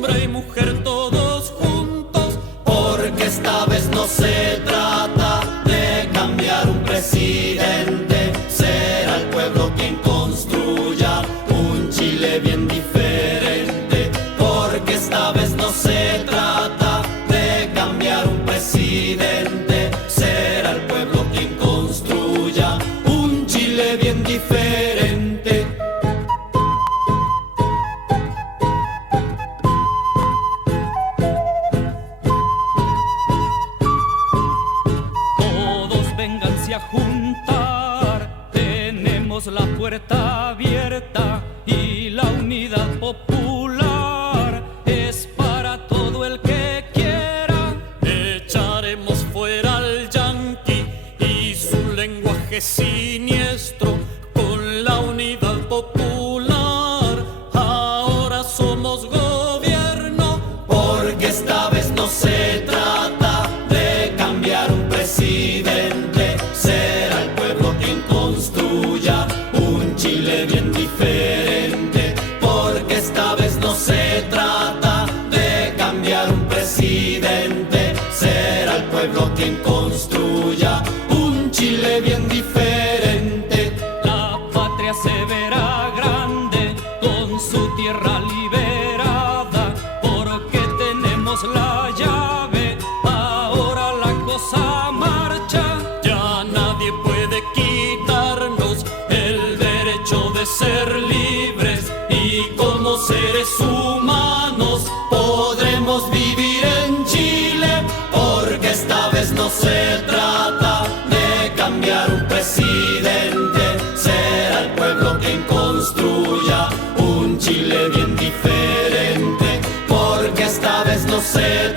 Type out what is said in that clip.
hombre y mujer todos juntos, porque esta vez no se trata de cambiar un presidente, será el pueblo quien construya un Chile bien diferente, porque esta vez no se trata de cambiar un presidente, será el pueblo quien construya un Chile bien diferente. Todos vénganse a juntar, tenemos la puerta abierta y la unidad popular es para todo el que quiera. Echaremos fuera al yanqui y su lenguaje siniestro con la unidad popular. Ahora somos gobierno, porque esta vez no se trata de cambiar un presidente, será el pueblo quien construya un Chile bien diferente, porque esta vez no se trata de cambiar un presidente, será el pueblo quien construya un Chile bien diferente. La patria se verá grande con su tierra liberada, porque tenemos la llave, ahora la cosa marcha. Ya nadie puede quitarnos el derecho de ser libres, y como seres humanos podremos vivir en Chile, porque esta vez no se trata de cambiar un presidente, será el pueblo quien construya un Chile bien diferente, porque esta vez no se